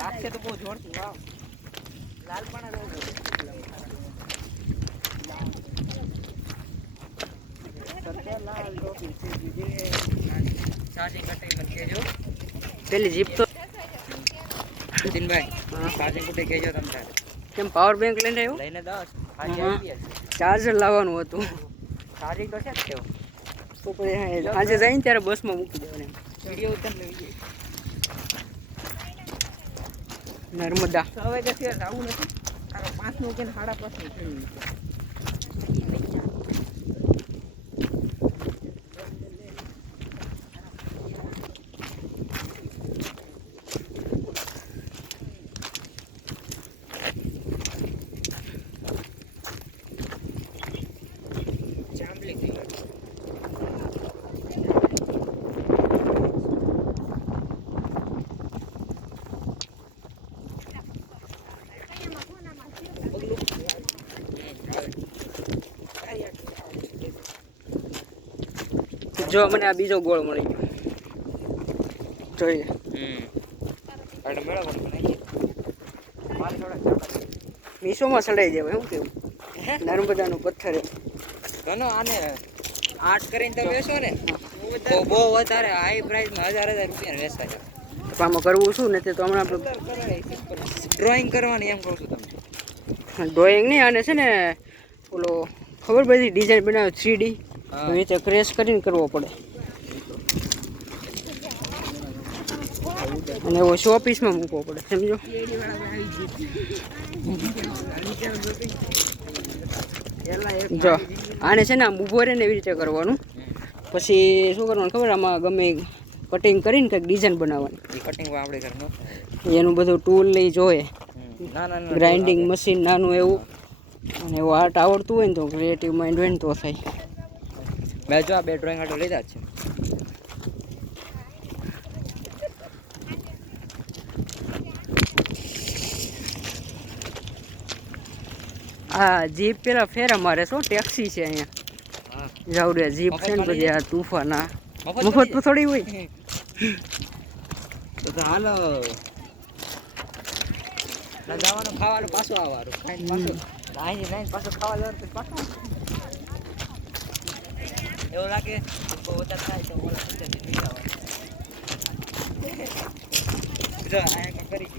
રાખશે તો બહુ જોરથી વાવ લાલ પણ પેલી જીપ તો નીતિનભાઈ ચાર્જિંગ કુટે કહેજો તમને કેમ પાવર બેંક લઈને આવ્યો? લઈને 10 ચાર્જર લાવવાનું હતું. ચાર્જિંગ તો છે જ તેવું તો પછી આજે જઈને ત્યારે બસમાં મૂકી દેવાનું. વિડીયો ઉતર લેવી નર્મદા હવે તો ફેર આવું નથી. 5 નું કે 5.5 નું થયું. જો મને આ બીજો ગોળ મળી ગયો જોઈએ. એટલે મેળો પણ બનાવી મારી થોડા મીશોમાં સડાઈ જાય શું કેવું? નર્મદાનું પથ્થર ઘણો આને આર્ટ કરીને તમે વેચો ને તો બહુ વધારે હાઈ પ્રાઇસમાં 1000 રૂપિયા વેચતા છે. આમાં કરવું શું નથી તો હમણાં આપણે ડ્રોઈંગ કરવાની એમ કહું છું તમને. ડ્રોઈંગ નહીં આને છે ને ઓલો ખબર બધી ડિઝાઇન બનાવે 3D રીતે ક્રેશ કરીને કરવો પડે અને એવો શો પીસમાં મૂકવો પડે સમજો. જો આને છે ને આમ ઊભો રહે ને એવી રીતે કરવાનું. પછી શું કરવાનું ખબર આમાં ગમે કટિંગ કરીને કંઈક ડિઝાઇન બનાવવાની. એ કટિંગ આપણે કરવાનું એનું બધું ટૂલ લઈ જોઈએ. ના ગ્રાઇન્ડિંગ મશીન નાનું એવું અને એવું આર્ટ આવડતું હોય ને તો ક્રિએટિવ માઇન્ડ હોય ને તો થાય. મેં જો આ 2 ડ્રોઈંગ આર્ટ લીધા જ છે. આ જીપ પેલા ફેરા મારે શું ટેક્સી છે અહીંયા જાવડે જીપ છે ને પછી આ તુફાન આ મફત તો થોડી હોય તો હાલો ના જવાનું ખાવાનું પાછું આવવાનું ખાઈને પાછું અહીં પાછું ખાવા જવાનું પાછું એવું લાગે બહુ વધારે થાય તો ઓલા જો આ કરી